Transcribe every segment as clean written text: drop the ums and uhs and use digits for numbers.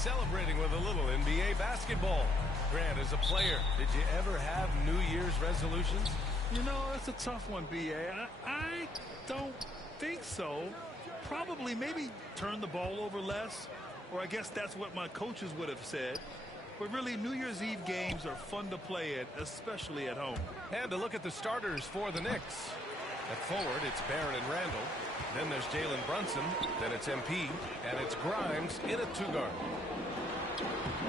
celebrating with a little NBA basketball. Grant, as a player, did you ever have New Year's resolutions? You know, it's a tough one, B.A. I don't think so. Probably maybe turn the ball over less, or I guess that's what my coaches would have said. But really, New Year's Eve games are fun to play at, especially at home. And to look at the starters for the Knicks. At forward, it's Barrett and Randall. Then there's Jalen Brunson. Then it's MP. And it's Grimes in a two-guard.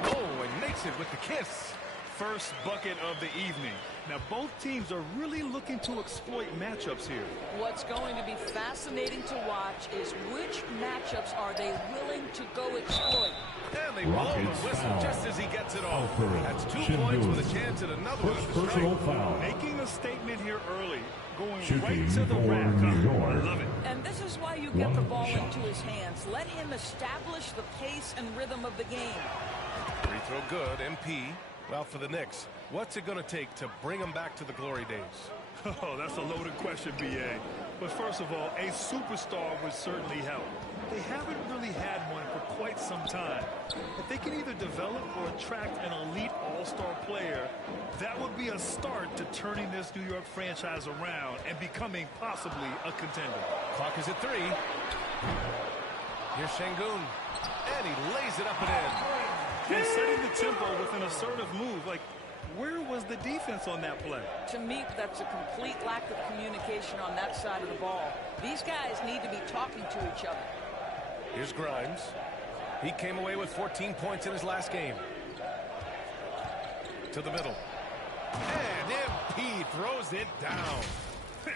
Oh, and makes it with the kiss. First bucket of the evening. Now, both teams are really looking to exploit matchups here. What's going to be fascinating to watch is which matchups are they willing to go exploit. And they blow the whistle just as he gets it off. That's 2 points with a chance at another one. Personal foul. Making a statement here early. Going Shooting right to the rack. I love it. And this is why you get the ball into his hands. Let him establish the pace and rhythm of the game. Free throw good, MP. Well, for the Knicks, what's it going to take to bring them back to the glory days? Oh, that's a loaded question, B.A. But first of all, a superstar would certainly help. They haven't really had one for quite some time. If they can either develop or attract an elite all-star player, that would be a start to turning this New York franchise around and becoming possibly a contender. Clock is at 3. Here's Şengün. And he lays it up and in. And setting the tempo with an assertive move. Like, where was the defense on that play? To me, that's a complete lack of communication on that side of the ball. These guys need to be talking to each other. Here's Grimes. He came away with 14 points in his last game. To the middle. And MP throws it down.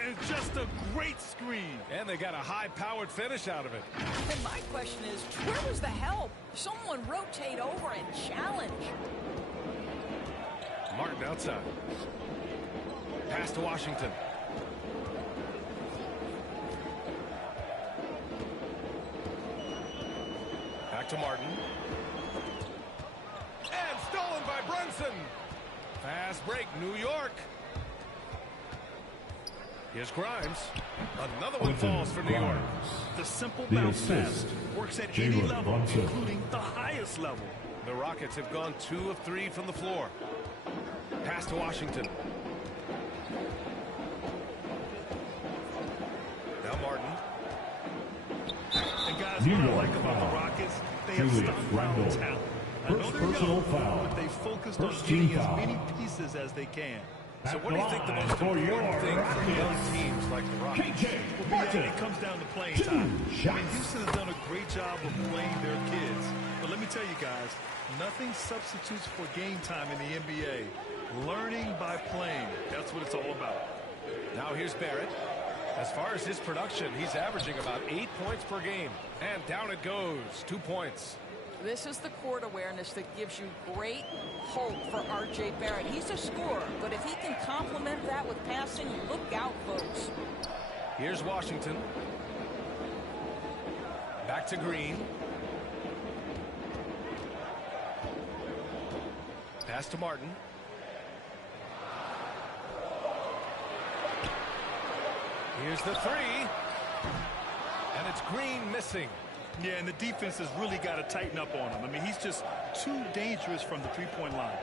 And just a great screen. And they got a high-powered finish out of it. And my question is, where was the help? Someone rotate over and challenge. Martin outside. Pass to Washington. Back to Martin. And stolen by Brunson. Fast break, New York. Here's Grimes. Another one falls for New York. The simple bounce pass works at any level, including the highest level. The Rockets have gone 2 of 3 from the floor. Pass to Washington. Now Martin. And guys, what I like about the Rockets, they have stockpiled talent. I know they're young, but they focused on getting as many pieces as they can. So what do you think the most important thing for young teams like the Rockets? It comes down to playing time. Houston has done a great job of playing their kids. But let me tell you guys, nothing substitutes for game time in the NBA. Learning by playing. That's what it's all about. Now here's Barrett. As far as his production, he's averaging about 8 points per game. And down it goes. 2 points. This is the court awareness that gives you great hope for R.J. Barrett. He's a scorer, but if he can complement that with passing, look out, folks. Here's Washington. Back to Green. Pass to Martin. Here's the 3. And it's Green missing. Yeah, and the defense has really got to tighten up on him. I mean, he's just too dangerous from the three-point line.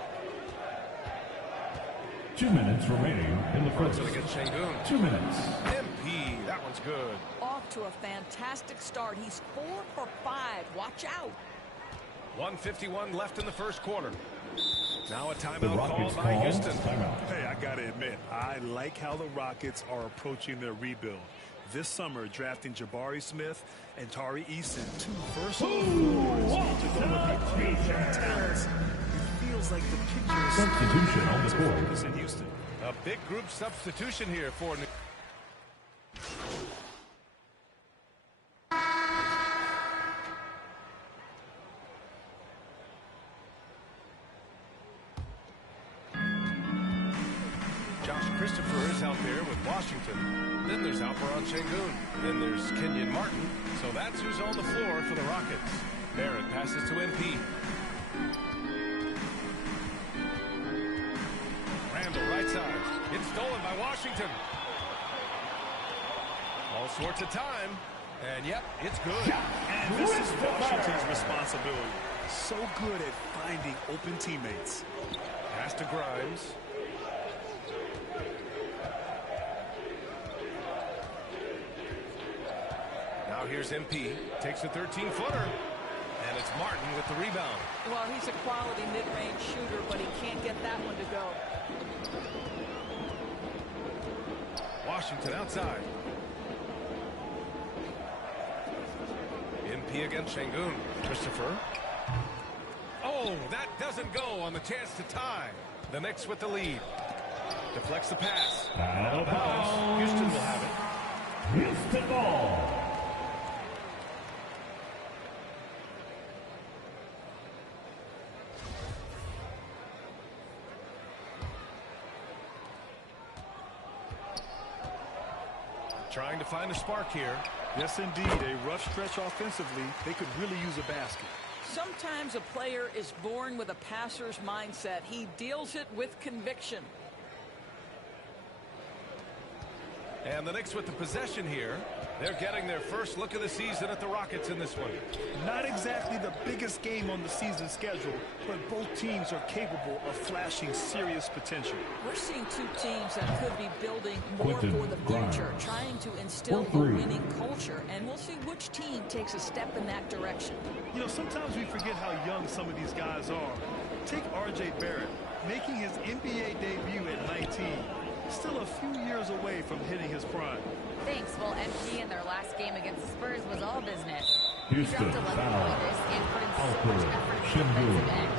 2 minutes remaining in the first. So they get Şengün. 2 minutes. MP, that one's good. Off to a fantastic start. He's 4 for 5. Watch out. 1:51 left in the first quarter. Now a timeout called by Houston. Hey, I got to admit, I like how the Rockets are approaching their rebuild. This summer, drafting Jabari Smith and Tari Eason, 2 versatile forwards to go with the other talents. It feels like the picture is substitution on the court in Houston. A big group substitution here for New. Christopher is out there with Washington. Then there's Alperon Şengün. Then there's Kenyon Martin. So that's who's on the floor for the Rockets. Barrett passes to MP. Randall right side. It's stolen by Washington. All sorts of time. And yep, it's good. And this is Washington's responsibility. So good at finding open teammates. Pass to Grimes. Now here's MP. Takes a 13-footer. And it's Martin with the rebound. Well, he's a quality mid-range shooter, but he can't get that one to go. Washington outside. MP against Şengün. Christopher. Oh, that doesn't go on the chance to tie. The Knicks with the lead. Deflects the pass. Out of bounds. Houston will have it. Houston ball. Trying to find a spark here. Yes, indeed. A rough stretch offensively. They could really use a basket. Sometimes a player is born with a passer's mindset. He deals it with conviction. And the Knicks with the possession here. They're getting their first look of the season at the Rockets in this one. Not exactly the biggest game on the season schedule, but both teams are capable of flashing serious potential. We're seeing two teams that could be building more Quentin for the future, Grimes. trying to instill a winning culture, and we'll see which team takes a step in that direction. You know, sometimes we forget how young some of these guys are. Take R.J. Barrett, making his NBA debut at 19. Still a few years away from hitting his prime. Thanks. Well, MP in their last game against the Spurs was all business. Houston He dropped 11 foul. pointers and put in so Alfred much effort in the Şengün. defensive end.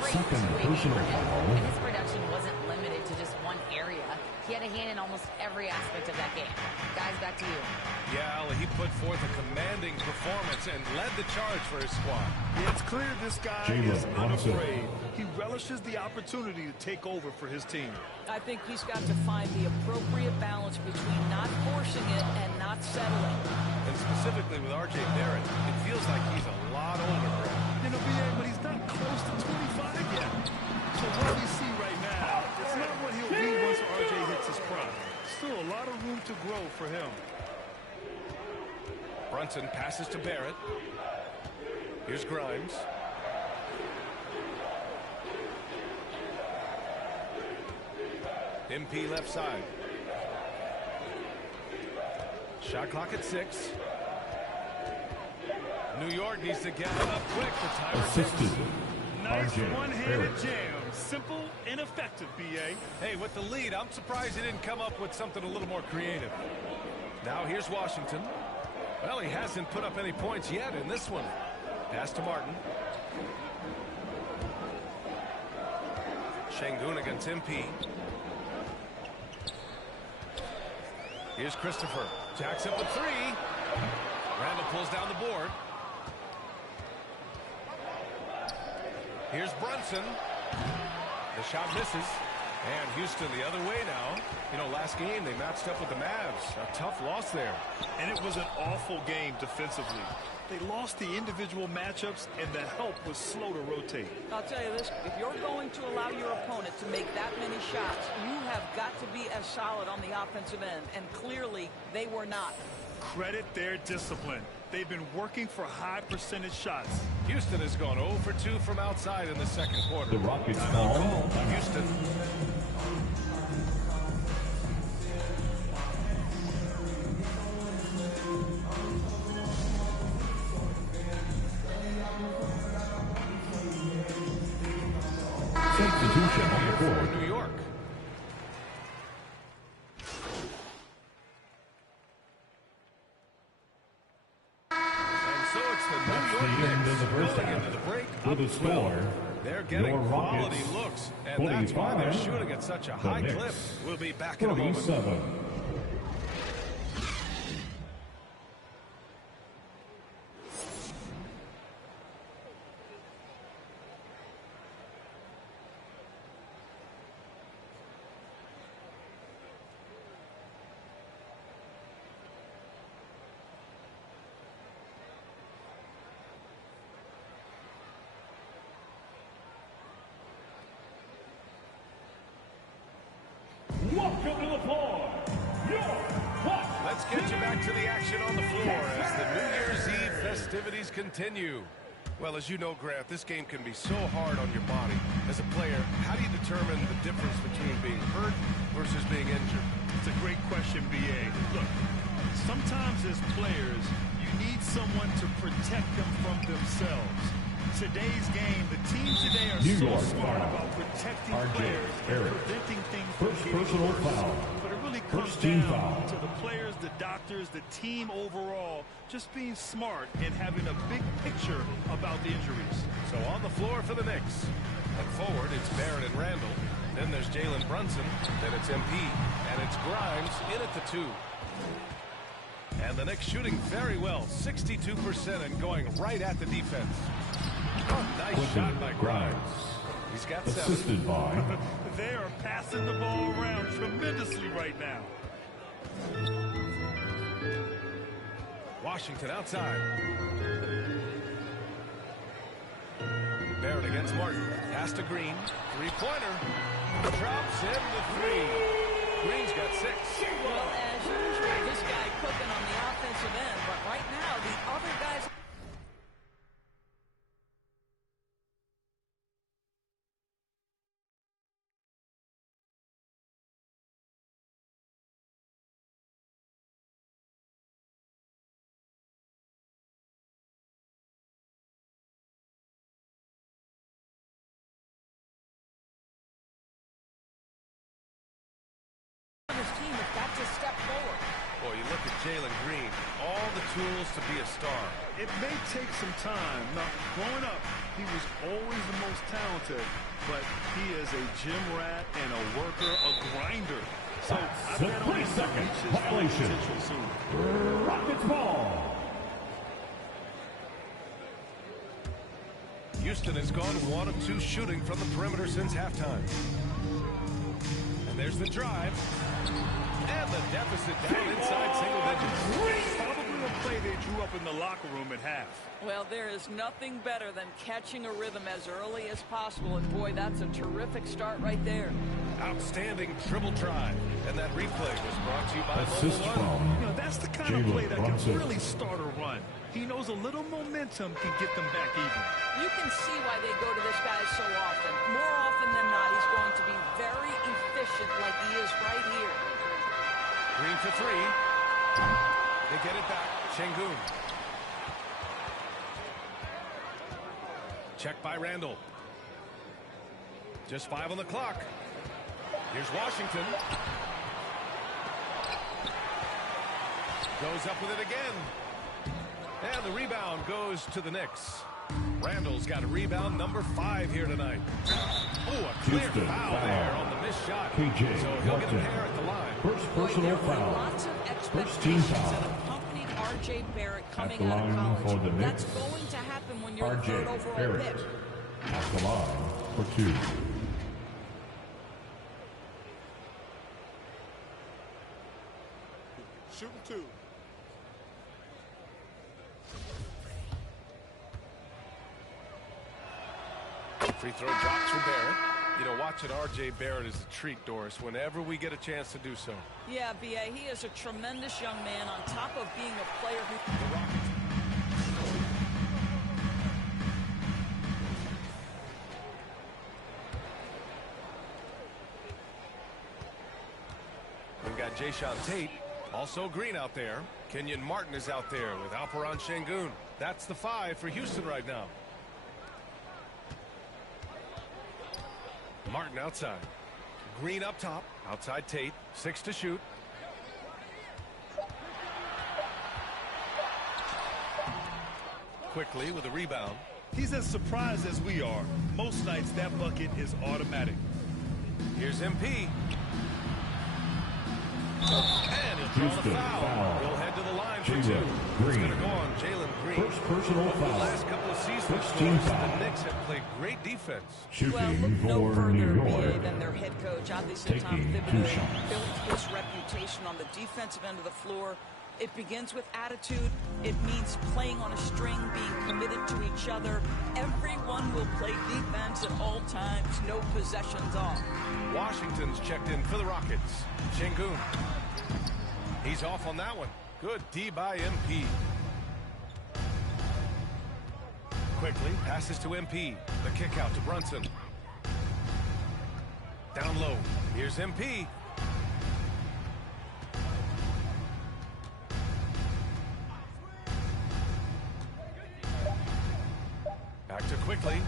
Great Second two-way game personal for him. foul. And his production wasn't limited to just one area. He had a hand in almost every aspect of that game. Guys, back to you. Yeah, he put forth a commanding performance and led the charge for his squad. Yeah, it's clear this guy Jalen is Brunson. unafraid. He relishes the opportunity to take over for his team. I think he's got to find the appropriate balance between not forcing it and not settling. And specifically with R.J. Barrett, it feels like he's a lot older. You know, BA, but he's not close to 25 yet. So what we see right now, it's not what he'll be once RJ hits his prime. Still a lot of room to grow for him. Brunson passes to Barrett. Here's Grimes. MP left side. Shot clock at 6. New York needs to get it up quick. The timer Assisted. ticks. Nice RJ one-handed Barrett. jam. Simple and effective, BA. Hey, with the lead, I'm surprised he didn't come up with something a little more creative. Now here's Washington. Well, he hasn't put up any points yet in this one. Pass to Martin. Şengün against MP. Here's Christopher. Jacks up with 3. Randall pulls down the board. Here's Brunson. The shot misses. And Houston the other way now. You know, last game they matched up with the Mavs. A tough loss there. And it was an awful game defensively. They lost the individual matchups, and the help was slow to rotate. I'll tell you this, if you're going to allow your opponent to make that many shots, you have got to be as solid on the offensive end, and clearly they were not. Credit their discipline. They've been working for high percentage shots. Houston has gone 0 for 2 from outside in the second quarter. The Rockets Timeout call. called by Houston. Substitution on the For court. New York. And so it's the That's New the York end Knicks of the first going half. into the break With a up 12. score, They're getting your quality Rockets, looks, and that's why they're 45, shooting at such a the high Knicks, clip. We'll be back in a moment. 37. Welcome to the floor, your Let's get you back to the action on the floor as the New Year's Eve festivities continue. Well, as you know, Grant, this game can be so hard on your body. As a player, how do you determine the difference between being hurt versus being injured? It's a great question, B.A. Look, sometimes as players, you need someone to protect them from themselves. Today's game, the teams today are so smart about protecting players and preventing things from getting worse. But it really comes down to the players, the doctors, the team overall, just being smart and having a big picture about the injuries. So on the floor for the Knicks. At forward, it's Barrett and Randall. Then there's Jalen Brunson. Then it's MP. And it's Grimes in at the 2. And the Knicks shooting very well, 62%, and going right at the defense. Oh, nice shot by Grimes. He's got 7. Assisted by. They are passing the ball around tremendously right now. Washington outside. Barrett against Martin. Pass to Green. Three-pointer. Drops in the 3. Green's got 6. Well, as usual, this guy cooking on the offensive end, but right now the other guys. His team has got to step forward. Boy, you look at Jalen Green, all the tools to be a star. It may take some time. Now, growing up, he was always the most talented, but he is a gym rat and a worker, a grinder. So I bet on his potential soon. Rockets ball. Houston has gone 1 of 2 shooting from the perimeter since halftime. And there's the drive. And the deficit down inside single digits. Probably a play they drew up in the locker room at half. Well, there is nothing better than catching a rhythm as early as possible, and boy, that's a terrific start right there. Outstanding dribble try. And that replay was brought to you by Assist Mobile from One. You know, that's the kind of play that can really start a run. He knows a little momentum can get them back even. You can see why they go to this guy so often. More often than not, he's going to be very efficient like he is right here. Green for 3. They get it back. Şengün. Check by Randall. Just 5 on the clock. Here's Washington. Goes up with it again. And the rebound goes to the Knicks. Randall's got a rebound number 5 here tonight. Oh, a clear foul there on the missed shot. So he'll get a pair at the line. First personal foul. Lots of First team expectations foul. that accompanied R.J. Barrett coming At the out of line college. for the That's Knicks, going to happen when you're the R.J. third overall Barrett. pick. At the line for 2. Shooting 2. Free throw drops for Barrett. You know, watching R.J. Barrett is a treat, Doris, whenever we get a chance to do so. Yeah, B.A., he is a tremendous young man on top of being a player who... The Rockets. We've got Jayshawn Tate. Also Green out there. Kenyon Martin is out there with Alperen Şengün. That's the 5 for Houston right now. Martin outside. Green up top. Outside Tate. 6 to shoot. Quickly with a rebound. He's as surprised as we are. Most nights that bucket is automatic. Here's MP. And he'll draw the foul. He'll head to the line for 2. It's going to go on Jalen Green. First personal The foul. last couple of seasons, First team Doris, foul. the Knicks have played great defense. Shooting Well, look no for further New BA York. than their head coach. Obviously, Tom Taking Thibodeau 2 shots. built his reputation on the defensive end of the floor. It begins with attitude. It means playing on a string, being committed to each other. Everyone will play defense at all times, no possessions off. Washington's checked in for the Rockets. Şengün. He's off on that one. Good D by MP. Quickly passes to MP. The kick out to Brunson. Down low. Here's MP. Back to Quickly.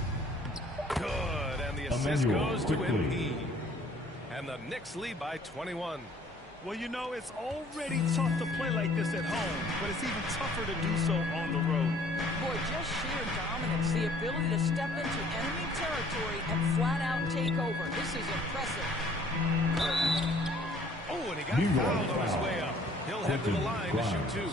Good. And the assist goes to MP. And the Knicks lead by 21. Well, you know, it's already tough to play like this at home, but it's even tougher to do so on the road. Boy, just sheer dominance, the ability to step into enemy territory and flat out take over. This is impressive. Oh, and he got fouled on his way up. He'll head to the line to shoot two.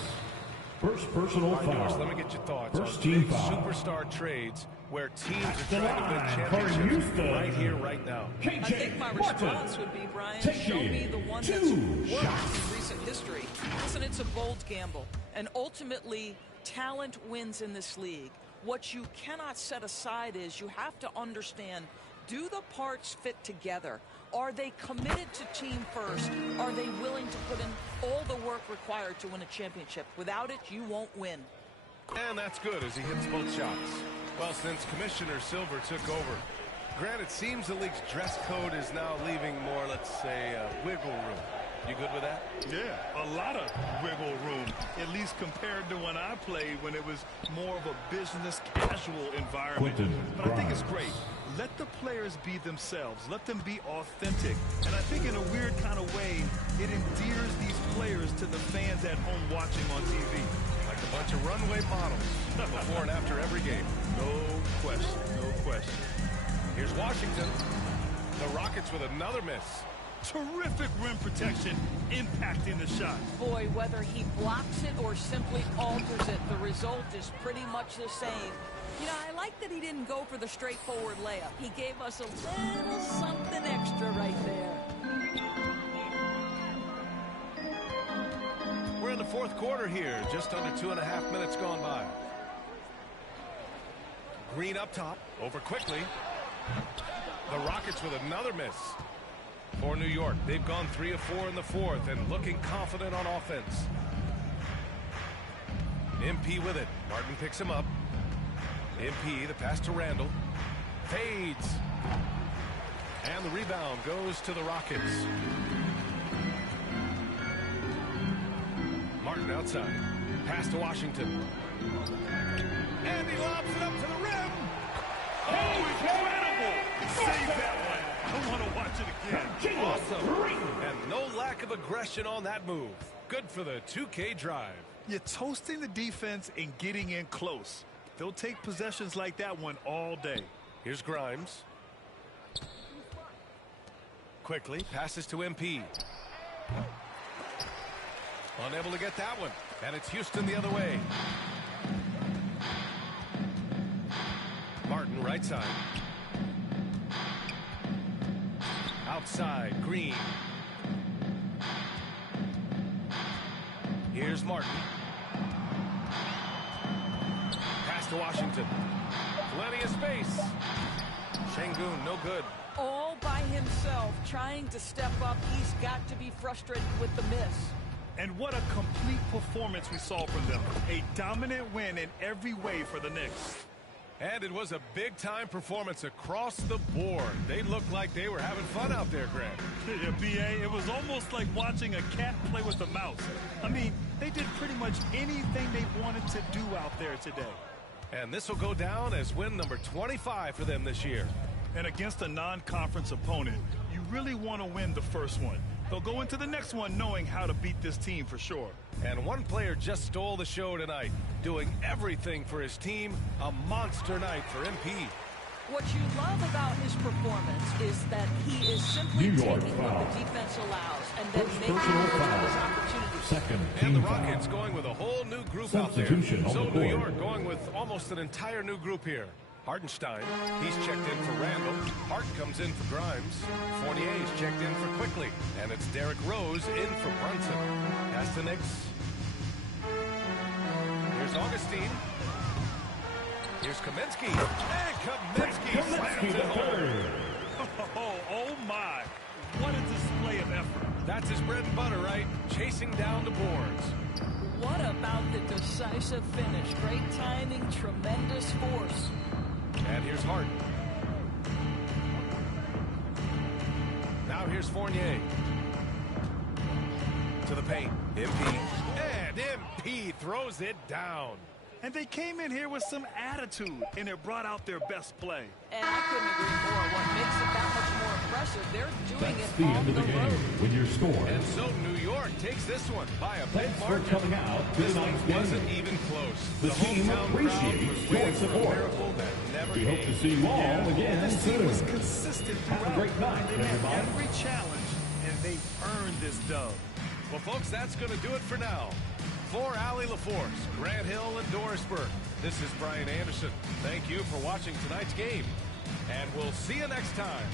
First personal foul. Let me get your thoughts First on team big foul. superstar trades where teams are the trying to win line for championships Houston. right here, right now. I think my response would be, Brian, show me the one that's worked in recent history. Listen, it's a bold gamble, and ultimately, talent wins in this league. What you cannot set aside is you have to understand, do the parts fit together? Are they committed to team first? Are they willing to put in all the work required to win a championship? Without it, you won't win. And that's good as he hits both shots. Well, since Commissioner Silver took over, Grant, it seems the league's dress code is now leaving more, let's say, wiggle room. You good with that? Yeah, a lot of wiggle room, at least compared to when I played when it was more of a business casual environment. But I think it's great. Let the players be themselves. Let them be authentic. And I think in a weird kind of way, it endears these players to the fans at home watching on TV. Like a bunch of runway models before and after every game. No question, no question. Here's Washington. The Rockets with another miss. Terrific rim protection, impacting the shot. Boy, whether he blocks it or simply alters it, the result is pretty much the same. You know, I like that he didn't go for the straightforward layup. He gave us a little something extra right there. We're in the fourth quarter here, just under 2.5 minutes gone by. Green up top, over Quickly. The Rockets with another miss. For New York, they've gone 3 of 4 in the fourth and looking confident on offense. MP with it. Martin picks him up. MP, the pass to Randall. Fades. And the rebound goes to the Rockets. Martin outside. Pass to Washington. And he lobs it up to the rim. Oh, incredible! Save that one. I want to watch it again. Awesome. And no lack of aggression on that move. Good for the 2K drive. You're toasting the defense and getting in close. They'll take possessions like that one all day. Here's Grimes. Quickly passes to MP. Unable to get that one. And it's Houston the other way. Martin right side. Outside, Green. Here's Martin. Pass to Washington. Plenty of space. Şengün, no good. All by himself, trying to step up. He's got to be frustrated with the miss. And what a complete performance we saw from them. A dominant win in every way for the Knicks. And it was a big-time performance across the board. They looked like they were having fun out there, Grant. Yeah, B.A., it was almost like watching a cat play with a mouse. I mean, they did pretty much anything they wanted to do out there today. And this will go down as win number 25 for them this year. And against a non-conference opponent, you really want to win the first one. They'll go into the next one knowing how to beat this team for sure. And one player just stole the show tonight, doing everything for his team. A monster night for MP. What you love about his performance is that he is simply New York taking foul. what the defense allows and then First making personal the most of foul. his opportunities. Second And the team Rockets foul. going with a whole new group out there. Substitution on So the New board. York going with almost an entire new group here. Hartenstein, he's checked in for Randall. Hart comes in for Grimes. Fournier's checked in for Quickly. And it's Derrick Rose in for Brunson. Pass to Knicks. Here's Augustine. Here's Kaminsky. And Kaminsky slams it home. Oh my. What a display of effort. That's his bread and butter, right? Chasing down the boards. What about the decisive finish. Great timing, tremendous force. And here's Harden. Now here's Fournier. To the paint. MP. And MP throws it down. And they came in here with some attitude, and it brought out their best play. And I couldn't agree more. What makes it that much more impressive, they're doing That's it the on end of the the game road. with your score. And so New York takes this one by a big Thanks for margin. coming out to This one tonight's wasn't game. even close. The team hometown appreciates crowd was your waiting for a support. miracle that never We hope came. to see you all again This team soon. was consistent Have a throughout. great night, They met everybody. every challenge, and they earned this dub. Well, folks, that's going to do it for now. For Allie LaForce, Grant Hill, and Dorisburg, this is Brian Anderson. Thank you for watching tonight's game, and we'll see you next time.